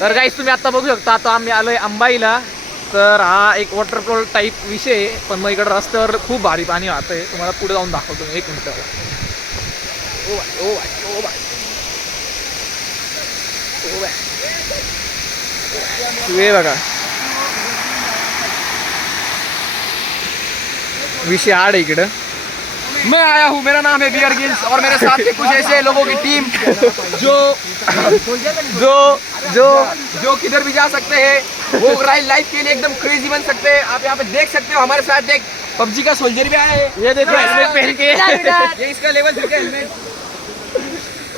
तर गाईस तुम्ही आता बघू शकता, आता आम्ही आलोय अंबाईला. तर हा एक वॉटरफॉल टाईप विषय आहे, पण मग इकडं रस्त्यावर खूप भारी पाणी वाहतंय. तुम्हाला पुढे जाऊन दाखवतो मी, 1 मिनिट. ओ बाय ओ बाय ओ बाय ओ बाय. हे बघा विषय हार्ड आहे इकडं. मैं आया हूँ, मेरा नाम है बियर गिल्स और मेरे साथ के कुछ ऐसे लोगों की टीम जो जो जो जो किधर भी जा सकते हैं, वो राइल लाइफ के लिए एकदम क्रेजी बन सकते हैं. आप यहाँ पे देख सकते हो हमारे साथ एक पबजी का सोल्जर भी आया है. ये देखो हेलमेट पहन के. ये इसका लेवल 3 का हेलमेट.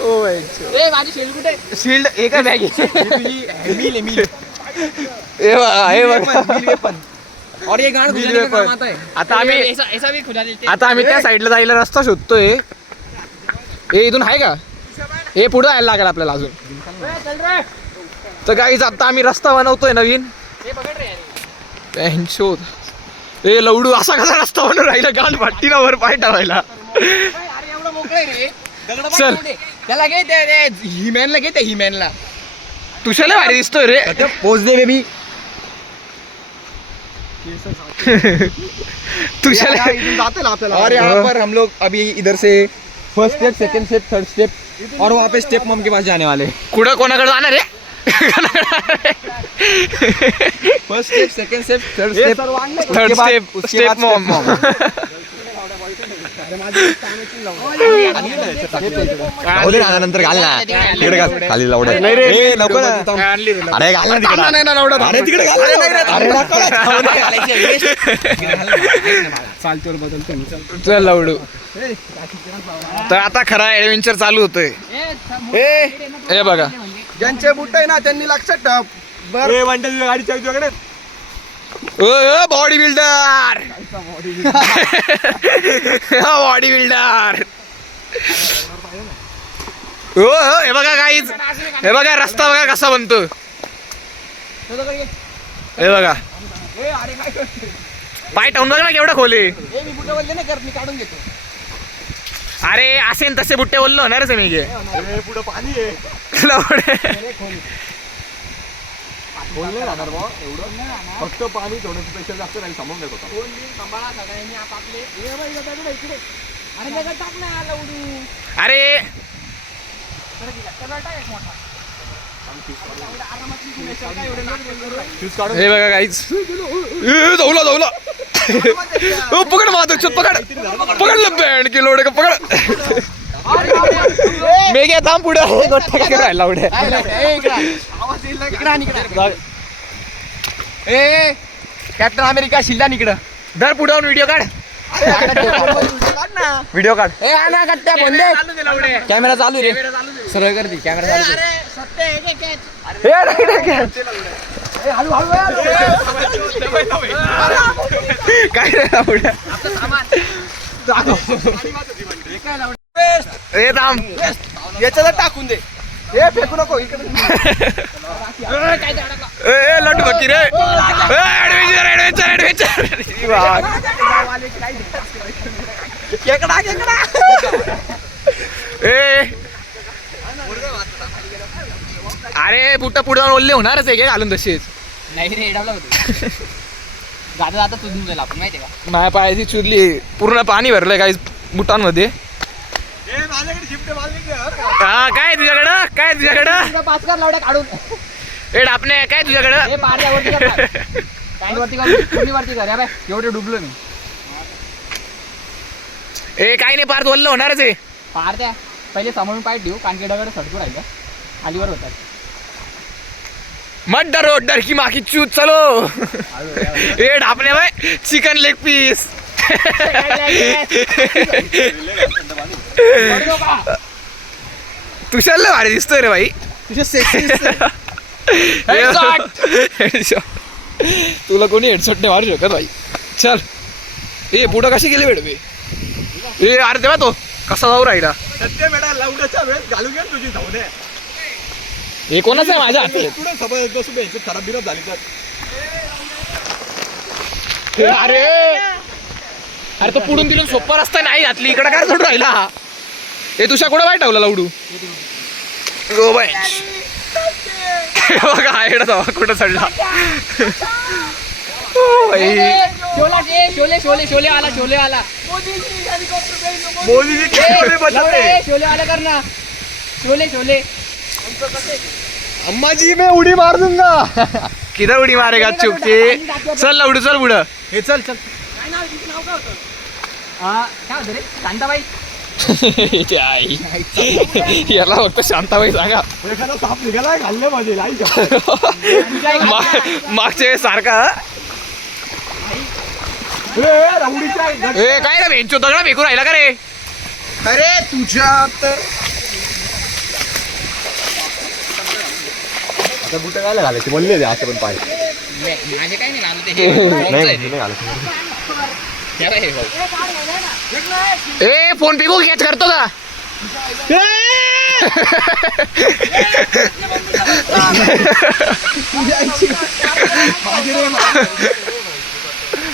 ओ भाई ए माझी शील्ड कुठे? शील्ड एक बॅग मिल हे बघा. और ये गांड खुजाने का काम आता है. आता आम्ही ऐसा भी खुजा देते. आता आम्ही त्या साईडला जायला रस्ता शोधतोय. हे इथून आहे का? हे पुढे जायला लागेल आपल्याला अजून. तर गाईज आता आम्ही रस्ता बनवतोय नवीन. शोध हे लवडू असा कसा रस्ता बनवून राहिला, गांड वाटतीला वर पाय ठेवायला. एवढं मोकळं रे. चल. त्याला घे ते हिमॅनला घे, त्या हिमॅनला तुझ्याला भारी दिसतोय रे. पोच दे बेबी. तुझ्याला और यहाँ पर हम लोग अभी इधर से first step, second step, third step और वहाँ पे स्टेप मम के पास जाने वाले. कुठं कोणाकडे जाणार रे? First step, second step, third step, third step step mom. नंतर घाल ना तिकडे, घाल खाली लावड. नाही रे, अरे घाल ना तिकडे. नाही ना लावडा. अरे तिकडे घाल. चल लावडू. तर आता खरा ऍडव्हेंचर चालू होतोय. हे बघा ज्यांचे बुट आहे ना त्यांनी लक्षात ठेव. गाडी तुझ्याकडे. Body builder. Body builder. हो हे बघा गाईज, हे बघा रस्ता बघा कसा बनतो. हे बघा पाय टाऊन बघा ना केवढा खोले. मी बुट बोलले ना, मी काढून घेतो. अरे असे न तसे बुट्टे बोललो होणारच आहे मी. पुढे पाणी आहे. फक्त पाणी थोडं स्पेशल जास्त नाही, समोर देत होता. अरे हे बघा काहीच धावला धावला. पकड माधव, पकड पकडलं बँड किलो का पकड. मेघ्या थांब पुढे राहिला पुढे. ए कॅप्टन अमेरिका शिल्डा इकडं धर पुढे व्हिडिओ काढ. व्हिडिओ काढ. कॅमेरा चालू रे. सरळ करते कॅमेरा काय रे पुढे. ए थांब, याच्याला टाकून दे. हे फेकू नको इकडे. ए लट बकी रे. Adventure adventure adventure. ए अरे बुट पुढे जाऊन ओल्ले होणारच आहे घालून तसेच. नाही रे एडावला होतो. गाता जाता तुझून जाईल आपण, माहिती का. माझ्या पायाची चुरली, पूर्ण पाणी भरलंय काही बुटांमध्ये. हा काय तुझ्याकडं, काय तुझ्याकडं. 5 कार लावड्या काढून. ए डापणे काय तुझ्याकडं. वरती कर एवढे डुबलो मी. ए काही नाही, पार ओल्लं होणारच आहे. पार द्या पहिले समोरून पाय ठेवू, कानकेडाकडे सडकू राहिलं खालीवर होतात. मत डरो डर की माँ की चूत चलो. ए ढापणे भाई चिकन लेग पीस. तुझ्याला भारी दिसतोय रे भाई. तुला कोणी हेडशॉट नाही मारू शकत भाई. चल ए पुढं कशी गेली वेळ. ए अरे तेव्हा तो कसा जाऊ राहिला. सध्या बेटा लावड्याच्या वेळेस घालू घ्या तुझी जाऊ दे. हे कोणाच आहे माझ्या हाती. खराब बिराब झाली तर. अरे अरे तो पुढून दिलून सोपा रस्ता नाही घातली, इकडे काय सोडून राहिला. हे तुझ्या कुठं बाय ठेवला लावडू. गो बाय बघा हायड जावा कुठं चढला. ओ भाई शोले शोले शोले आला शोले आला मोदीजी कैमरे बचा रहे. शोले आला कर ना शोले शोले. अम्मा जी मैं उडी मार दूंगा. किधर उडी मारेगा चुपचे. चल लवडू चल पुढं. हे चल चल. काय होतं रे शांताबाई. आई याला फक्त शांताबाई सांगा. एखादा साप निघाला घाललं माझे लाई मागच्या वेळेस सारखा. ए काय रे बेंचो दगडा फेकून राहिला का रे. अरे तुझ्यात आता बुट काय घालायचे बोलले असं पण पाय माझे काय नाही घालू ते नाही घालायचे. ए फोन पे को कॅच करतो का.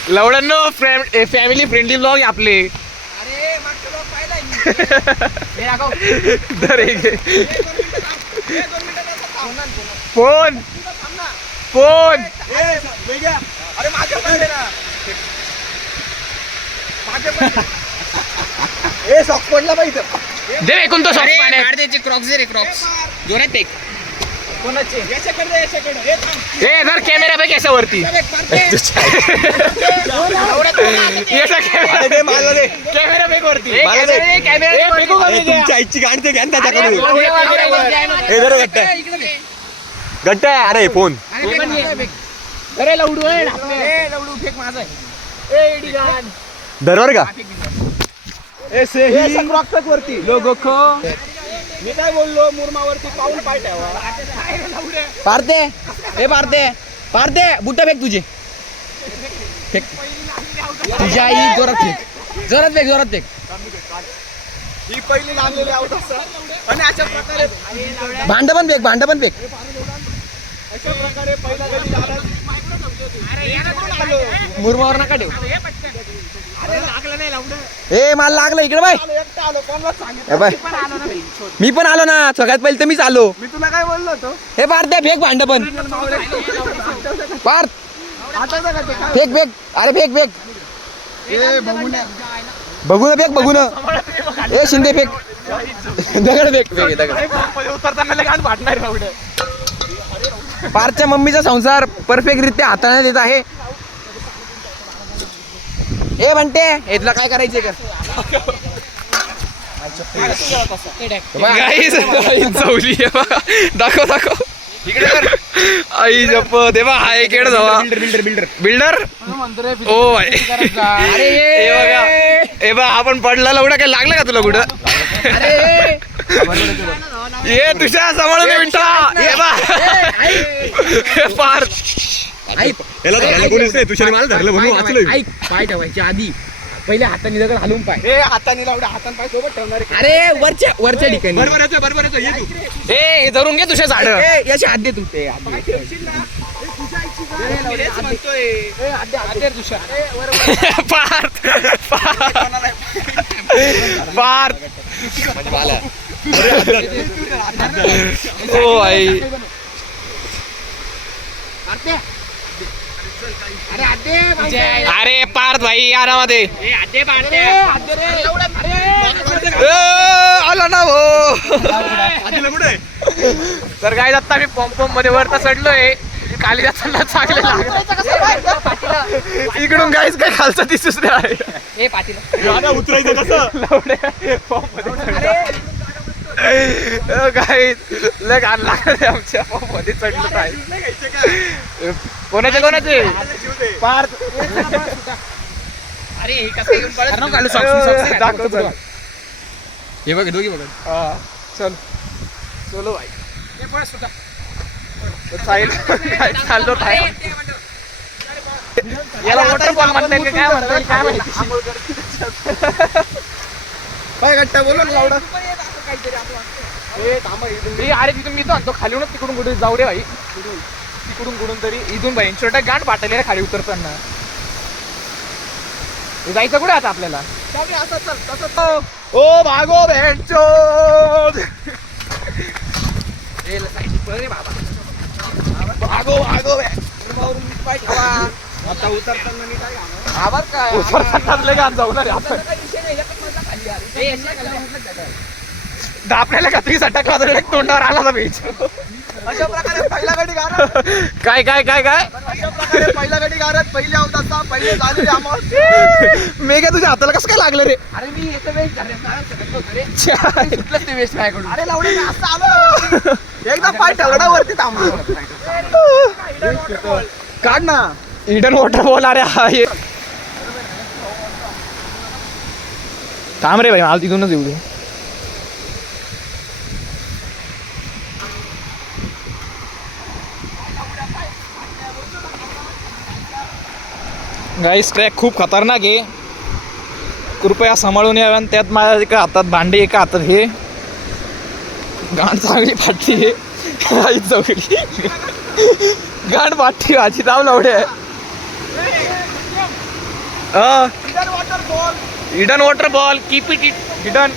लवड्यांनो फॅमिली फ्रेंडली ब्लॉग आपले. फोन फोन अरे माझ्या ए सॉक पडला पाहिजे. दे एकूण तो सॉफ्ट पाण्यात. त्याचे क्रॉक्स रे क्रॉक्स जोरात फेक. कोणाचे याच्याकडे ए जर कॅमेरा पे कैसा वरती. कॅमेरा पे वरती. तुमच्या आईची गाडी ते घ्या ना त्याच्याकडे. हे जरा गट्ट आहे गट्ट आहे. अरे फोन अरे लवडू लवडू फेक माझा आहे. दरवर का वरती लोगो खो. मी काय बोललो मुरमावरती पाऊल पाय ठेवा. पारते हे पारते बुट्टा फेक तुझे. फेक तुझ्या आई जोरात फेक जोरात फेक. ही पहिली लागलेली आउट असतात आणि अशा प्रकारे भांड पण फेक. अशा प्रकारे पहिला गडी झाला. मुरमावर नका ठेव. अरे लागलं नाही लावलं. ए मला लागलं इकडे बाय. एकटा आलो कोणाला सांगितलं. ए बाय मी पण आलो ना सगळ्यात पहिले तर मीच आलो. मी तुला काय बोललो होतो. हे पारते फेक भांड पण पार्थ आठवतं का ते काय? फेक अरे फेक ए बघून बघू ना ए शिंदे फेक. दगड फेक दगड. उतरताना गाण फाटणार रावडे. पार्थच्या मम्मीचा संसार परफेक्ट रित्या हाताळण्यात येत आहे. ए म्हणते हेतला काय करायचे कर. गाईस चवली आहे बघा. दाखव इकडे कर. आई जप देवा हाय केड जावा. बिल्डर ओ भाई. ए बघा ए बा आपण पडला लवडा काय लागलं का तुला कुठं. ये तुझ्या सांभाळून मिनटा. ए बा पार याला धरायला कोणीच नाही. तुझ्याने मला धरलं म्हणून वाचलं. ऐक पाय ठेवायच्या आधी पहिले हाताने दगड हालून पाय. ए हाताने लावडा हातान पाय सोबत ठेवणार आहे. अरे वरच्या ठिकाणी. बरोबर ये तू. ए धरून घे तुझ्या झाड. याचे हात दे तू. ते हात दे. पार्थ ओ आई. अरे पार्थ भाई आरामध्ये आला ना भाऊ. तर काय आता मी पंप मध्ये वरता चढलोय. खाली जाताना चांगले इकडून काहीच काय खालचं दिसूच नाही. उतरायचं कसं. काही लय घाण लागले आमच्या पंप मध्ये चढलो आहे. कोणाचे पार्थ. अरे कसं घेऊन दाखव चल. हे बघ दोघी बघ. चल चलो भाई. चाललो काय याला वॉटरफॉल म्हणतात का काय म्हणतात काय माहिती. पाय गट्टा बोलून लावडा. अरे तिथून मी तो आणतो खालीहूनच तिकडून कुठे जाऊ रे भाई. तिकडून कुठून तरी इथून भाई छोटा गाठ पाठवले रे खाली उतरताना. जायचं कुठे आता आपल्याला. ओ भागो बेंचो. बाबा मागो मागो आता उतरताना काय जाऊ ना रे आपण आपल्याला कत्री सटक तोंडावर आला ना बीच अशा प्रकारे पहिला गडी गारत काय काय काय काय अशा प्रकारे पहिला गडी गारत पहिले अवताचा पहिले झालेले आम्हाला मेघ्या तुझ्या हाताला कसं काय लागलं रे अरे मी येतो वेस्ट झाले सुटलंच ते वेस्ट माझ्याकडून अरे लावडे मी असं आलो एकदा पाय ठेवला वरती थांबलो काढ ना इडन वॉटरफॉल अरे हा हे थांब रे भाई मला तिथूनच येऊ दे गाईस ट्रॅक खूप खतरनाक आहे कृपया सांभाळून यावे आणि त्यात माझ्या एका हातात भांडी एका हातात हे गाण चांगली फाटली आहे आई चौकली गाण फाटली माझी दाव लावडे इडन वॉटरफॉल कीप इट हिडन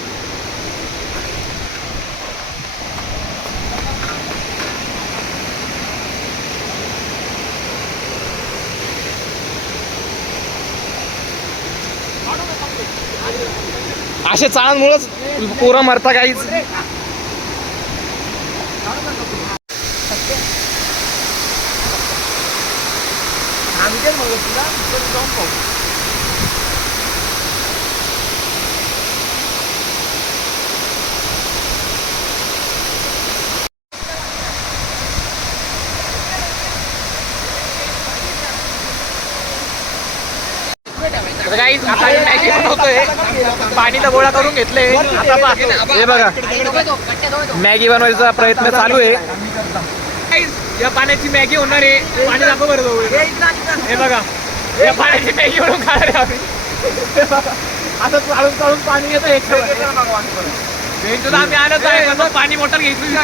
असे चाळांमुळेच पोरं मरता काहीच गाईज आता मॅगी बनवतोय पाणीचा गोळा करून घेतले आता हे बघा मॅगी बनवायचा प्रयत्न चालू आहे या पाण्याची मॅगी होणार आहे पाणी दाखव बरोबर हे बघा या पाण्याची मॅगी बनवून खाणार आम्ही आता चालून चालून पाणी येतं आम्ही आणत आहे पाणी मोटर घेतली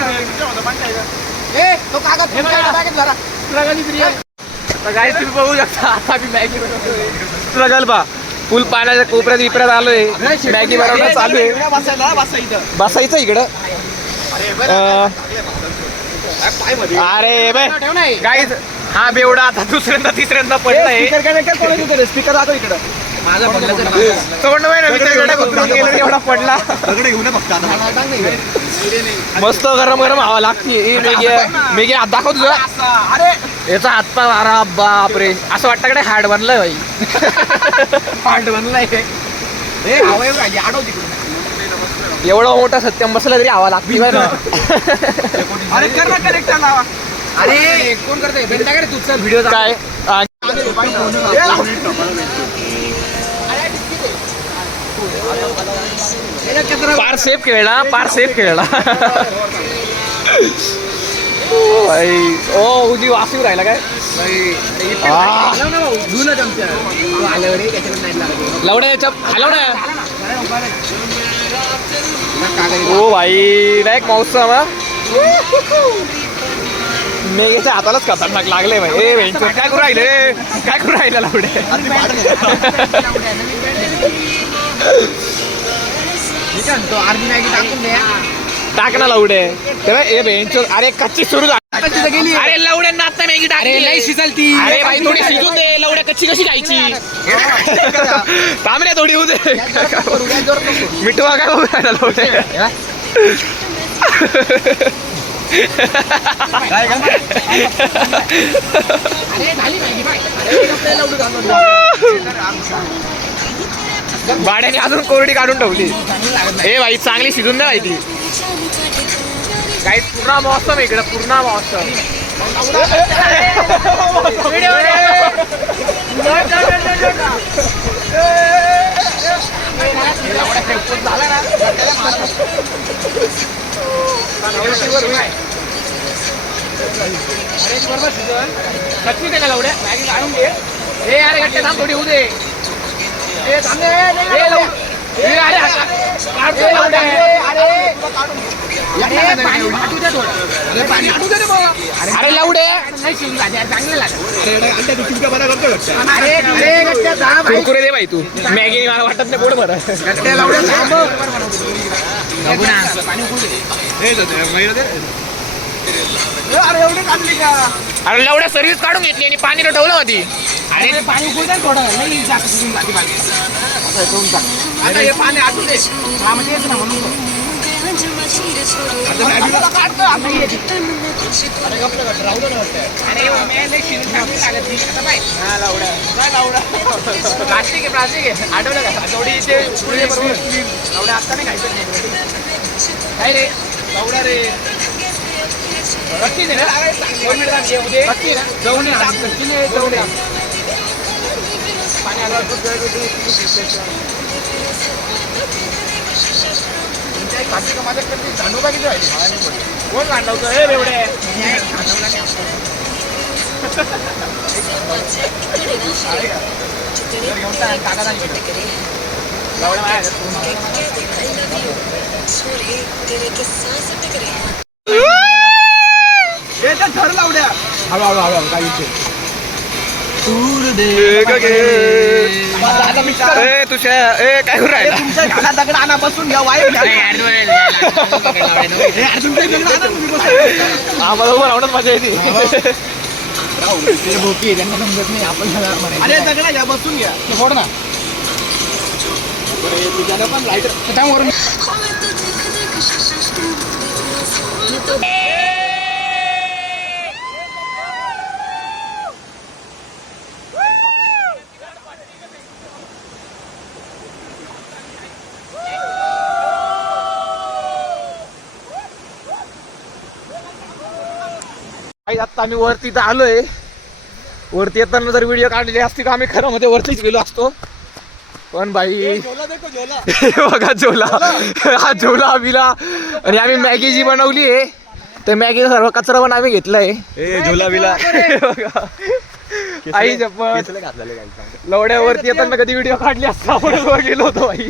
गाईज तुम्ही बघू शकता आता मी मॅगी बनवतोय स्ट्रगल बा फुल पाण्याच्या कोपऱ्यात विपऱ्यात आलोय मॅगी बनवणं चालू आहे बसायचं इकडं अरे बाय गाईज हा बेवडा आता दुसऱ्यांदा तिसऱ्यांदा पडलाय स्पीकर राहतो इकडं एवढा पडला मस्त गरम गरम हवा लागते मेगी हात दाखव तुझा याचा हातपाय अरे बापरे असं वाटतं कडे हार्ड बनलंय भाई हार्ड बनलाय एवढा मोठा सत्यम बसला तरी हवा लागते अरे कर ना कनेक्ट लावा अरे कोण करतोय बेंटा करे तुझा व्हिडिओ काय पार सेफ खेळला पार सेफ खेळला ओ उजी वासिव राहिला काय लवड्या हलवड्या ओ भाई डायरेक्ट मौसम मेघेच्या हातालाच खतरनाक लागले भाई ए वेंचर काय करू राहिले काय करू राहिला लवडे आर्मी मॅगी टाकून द्या टाक ना लवडे तेव्हा ए बेंचर अरे कच्ची सुरू झाली अरे लवड्यांना आता मॅगी टाकली शिजलती अरे भाई थोडी शिजून दे लवड्या कच्ची कशी खायची थांबल्या थोडी होऊ दे मिठवा काय बघू राहिला लवडे भाड्याने अजून कोरडी काढून ठेवली ए भाई चांगली शिजून द्या माहिती काही पूर्ण मौसम इकडं पूर्ण मौसम कच्ची त्याला लवड्या मॅगी काढून घे हे अरे गट्टे थांब थोडी होऊ दे अरे लवडे कुरकुरे दे भाई तू मॅगी मला वाटत नाही पोट भर अरे एवढी काढली का अरे लवड्या सर्व्हिस काढून घेतली आणि पाणी ठेवलं होती आणि ते पाणी उकळून थोडं नाही जास्त शिजून जाते पाणी आता हे पाणी आटू दे हा म्हणजे येत ना म्हणून आता काढतो आता येते अरे गप्प गप्प राहू दे ना अरे मी नाही शिजून टाकून टाकत नाही आता बाय हा लावडा काय लावडा प्लास्टिक आहे आठवलं का थोडी इथे पुढे बरोबर लावडा आता नाही खायचं काय रे लावडा रे नक्की दे ना 2 मिनिटात येऊ दे नक्की ना जाऊन ये जाऊन ये पाणी आलं खूप वेळ तुमच्या माझ्याकडे झांडोबा किती राहिले कोण झांडवतं हे एवढे ठर लावड्या हळू काय तुझ्या काय करू राहिला तुमच्या घरात दगड आणा बसून घ्या वाईट आम्हाला उभं राहूनच मजा येते भोकी त्यांना समजत नाही आपण अरे दगड घ्या बसून घ्या फोड ना तुझ्याला पण लाईट त्याच्यावरून आता आम्ही वरती तर आलोय वरती येताना जर व्हिडिओ काढलेली असती तर आम्ही खरं मध्ये वरतीच गेलो असतो पण बाई बघा झोला हा झोला बिला आणि आम्ही मॅगी जी बनवली आहे तर मॅगीचा सर्व कचरा पण आम्ही घेतलाय झोला बिला आई जपत लवड्यावरती येताना कधी व्हिडिओ काढली असता आपण वर गेलो होतो बाई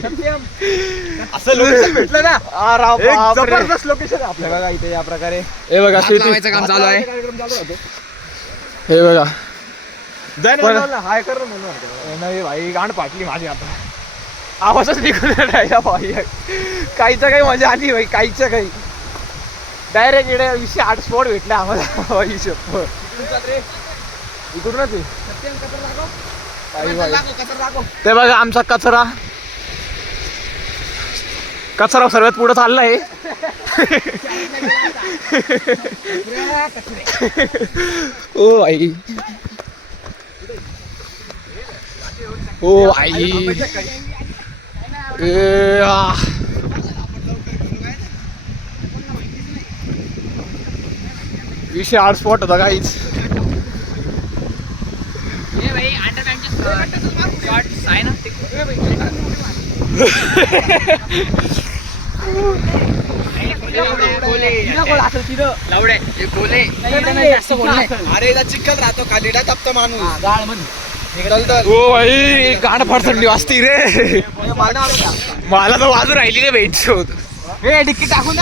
असं लोकेशन भेटलं ना जबरदस्त लोकेशन आपल्या बघा इथे या प्रकारे हे बघा काम चालू आहे हे बघा हाय कर नाही भाई गाण फाटली माझी आता आवाजच निघून राहिला भाई काहीच्या काही मजा आली भाई काहीच्या काही डायरेक्ट इकडे 108 स्पॉट भेटले आम्हाला भाई इकडूनच ते बघा आमचा कचरा सर्वात पुढे चाललाय ओ आई ओ आई 108 स्पॉट होता काहीच अरे चिखल राहतो खाली तप्त माणूस ओ भाई गाण फार थंडी वाजती रे मला तर वाजू राहिली रे भेट शोध हे डिक्की टाकून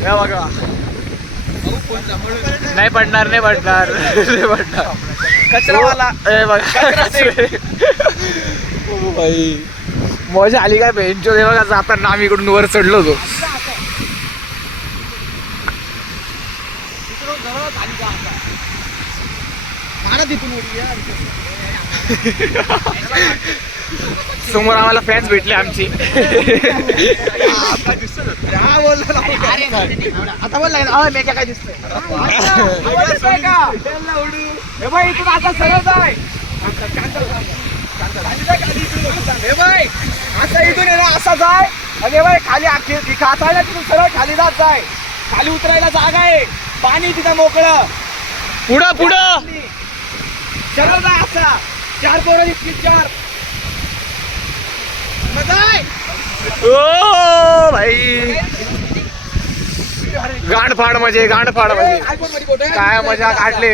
द्या बघा नाही पडणार कचरावाला हे बघा भाई मजा आली काय भेट हे बघा जाताना आम्ही इकडून वर चढलो होतो समोर आम्हाला फॅन्स भेटले आमची आता बोल मेघ्या काय दिसतोय इथून आता सरळ जाय असं इथून आहे ना असा जाय आणि बाई खाली खाचायला तिथून सरळ खाली जात जाय खाली उतरायला जागा आहे पाणी तिथं मोकळं पुढं सरळ जाय असा 4 पोरं दिसतील 4 ओ भाई गांडफाड म्हणजे काय मजा काढले